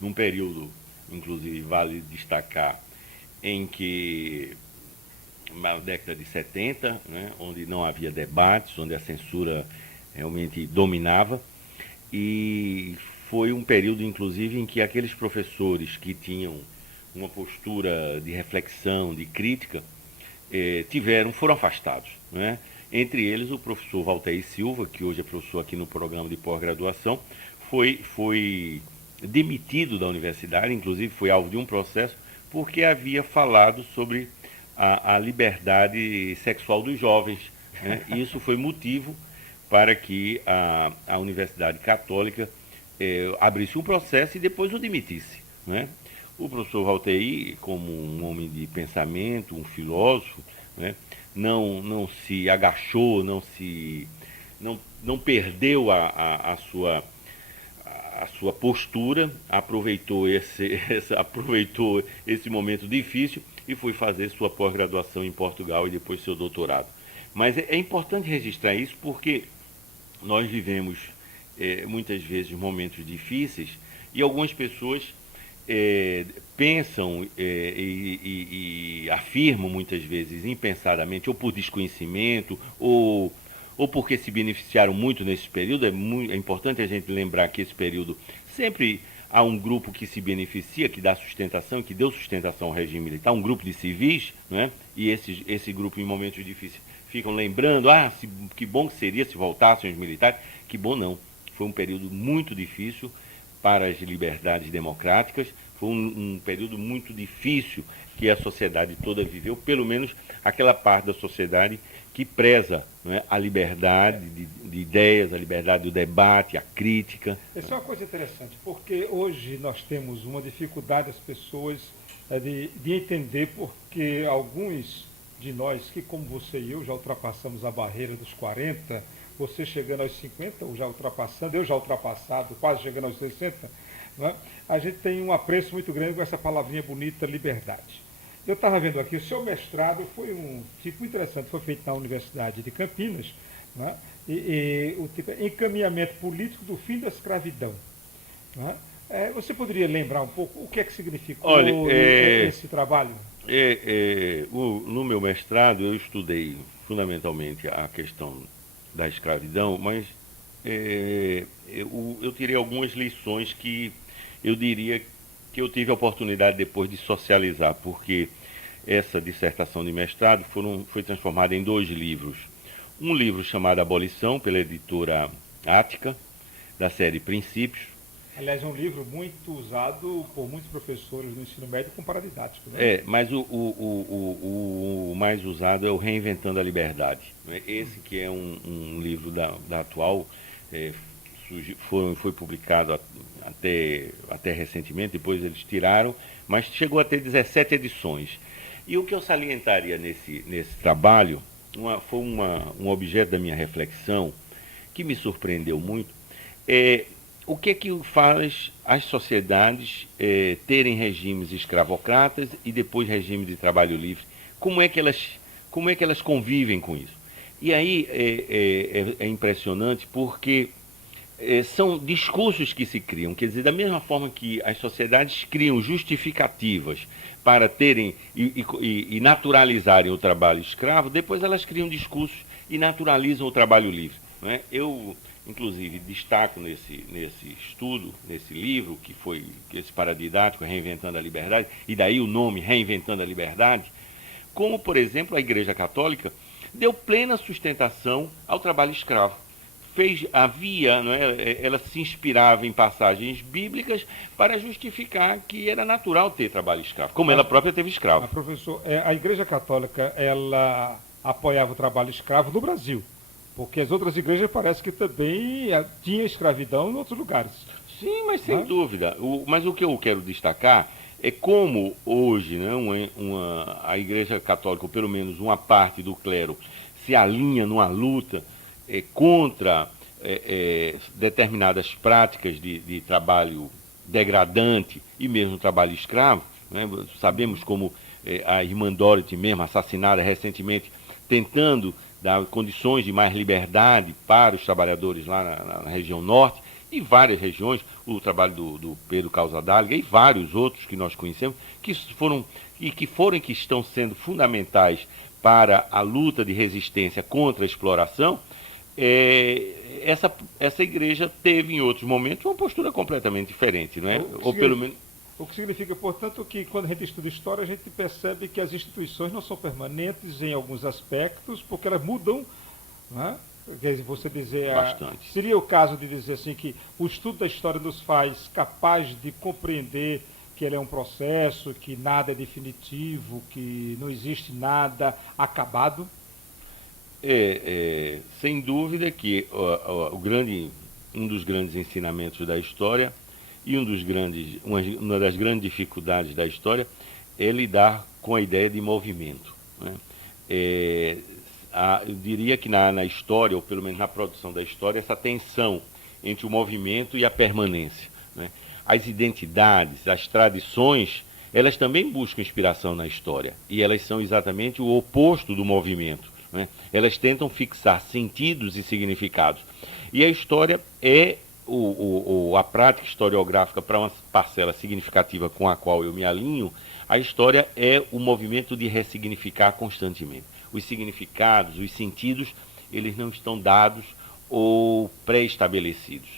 num período, inclusive vale destacar, em que na década de 70, né, onde não havia debates, onde a censura realmente dominava, e foi um período, inclusive, em que aqueles professores que tinham uma postura de reflexão, de crítica, foram afastados, né? Entre eles o professor Valteir Silva, que hoje é professor aqui no programa de pós-graduação, foi demitido da universidade, inclusive foi alvo de um processo, porque havia falado sobre a liberdade sexual dos jovens, né? E isso foi motivo para que a Universidade Católica abrisse um processo e depois o demitisse, né? O professor Valteir, como um homem de pensamento, um filósofo, né, não se agachou, não perdeu a sua postura, aproveitou esse momento difícil e foi fazer sua pós-graduação em Portugal e depois seu doutorado. Mas é importante registrar isso porque nós vivemos muitas vezes momentos difíceis e algumas pessoas pensam e afirmam muitas vezes impensadamente, ou por desconhecimento, ou porque se beneficiaram muito nesse período. É importante a gente lembrar que esse período sempre há um grupo que se beneficia, que dá sustentação, que deu sustentação ao regime militar, um grupo de civis, né? E esse grupo em momentos difíceis ficam lembrando, que bom que seria se voltassem os militares. Que bom não, foi um período muito difícil para as liberdades democráticas, foi um período muito difícil que a sociedade toda viveu, pelo menos aquela parte da sociedade que preza, né, a liberdade de ideias, a liberdade do debate, a crítica. Essa é uma coisa interessante, porque hoje nós temos uma dificuldade das pessoas de entender porque alguns de nós, que como você e eu já ultrapassamos a barreira dos 40, você chegando aos 50, ou já ultrapassando, eu já ultrapassado, quase chegando aos 60, né? A gente tem um apreço muito grande com essa palavrinha bonita, liberdade. Eu estava vendo aqui, o seu mestrado foi um tipo interessante, foi feito na Universidade de Campinas, né? E o tipo é encaminhamento político do fim da escravidão. Né? Você poderia lembrar um pouco o que é que Olha, significou esse trabalho? no meu mestrado eu estudei fundamentalmente a questão da escravidão, mas eu tirei algumas lições que eu diria que eu tive a oportunidade depois de socializar, porque essa dissertação de mestrado foi transformada em dois livros. Um livro chamado Abolição, pela editora Ática, da série Princípios. Aliás, é um livro muito usado por muitos professores do ensino médio com paradidático, né? Mas o mais usado é o Reinventando a Liberdade, né? Esse que é um livro da atual, foi publicado até recentemente, depois eles tiraram, mas chegou a ter 17 edições. E o que eu salientaria nesse trabalho foi um objeto da minha reflexão que me surpreendeu muito. O que é que faz as sociedades terem regimes escravocratas e depois regimes de trabalho livre? Como é que elas convivem com isso? E aí é impressionante porque são discursos que se criam, quer dizer, da mesma forma que as sociedades criam justificativas para terem e naturalizarem o trabalho escravo, depois elas criam discursos e naturalizam o trabalho livre. Né? Eu, inclusive, destaco nesse estudo, nesse livro, que esse paradidático, Reinventando a Liberdade, e daí o nome Reinventando a Liberdade, como, por exemplo, a Igreja Católica deu plena sustentação ao trabalho escravo. Não é, ela se inspirava em passagens bíblicas para justificar que era natural ter trabalho escravo, como ela própria teve escravo. Professor, a Igreja Católica, ela apoiava o trabalho escravo no Brasil, porque as outras igrejas parece que também tinha escravidão em outros lugares. Sim, mas sem Né? dúvida. Mas o que eu quero destacar é como hoje, né, a Igreja Católica, ou pelo menos uma parte do clero, se alinha numa luta contra determinadas práticas de trabalho degradante e mesmo trabalho escravo. Né? Sabemos como a irmã Dorothy mesmo, assassinada recentemente, tentando dar condições de mais liberdade para os trabalhadores lá na região norte e várias regiões. o trabalho do Pedro Casadáliga e vários outros que nós conhecemos, que que estão sendo fundamentais para a luta de resistência contra a exploração. Essa igreja teve em outros momentos uma postura completamente diferente, não é? Ou pelo menos. O que significa, portanto, que quando a gente estuda história, a gente percebe que as instituições não são permanentes em alguns aspectos, porque elas mudam, né? Quer dizer, você dizer, Bastante. seria o caso de dizer assim que o estudo da história nos faz capaz de compreender que ele é um processo, que nada é definitivo, que não existe nada acabado? Sem dúvida que um dos grandes ensinamentos da história e uma das grandes dificuldades da história é lidar com a ideia de movimento, né? Eu diria que na história, ou pelo menos na produção da história, essa tensão entre o movimento e a permanência, né? As identidades, as tradições, elas também buscam inspiração na história, e elas são exatamente o oposto do movimento, né? Elas tentam fixar sentidos e significados. E a história é a prática historiográfica para uma parcela significativa com a qual eu me alinho. A história é o movimento de ressignificar constantemente. Os significados, os sentidos, eles não estão dados ou pré-estabelecidos.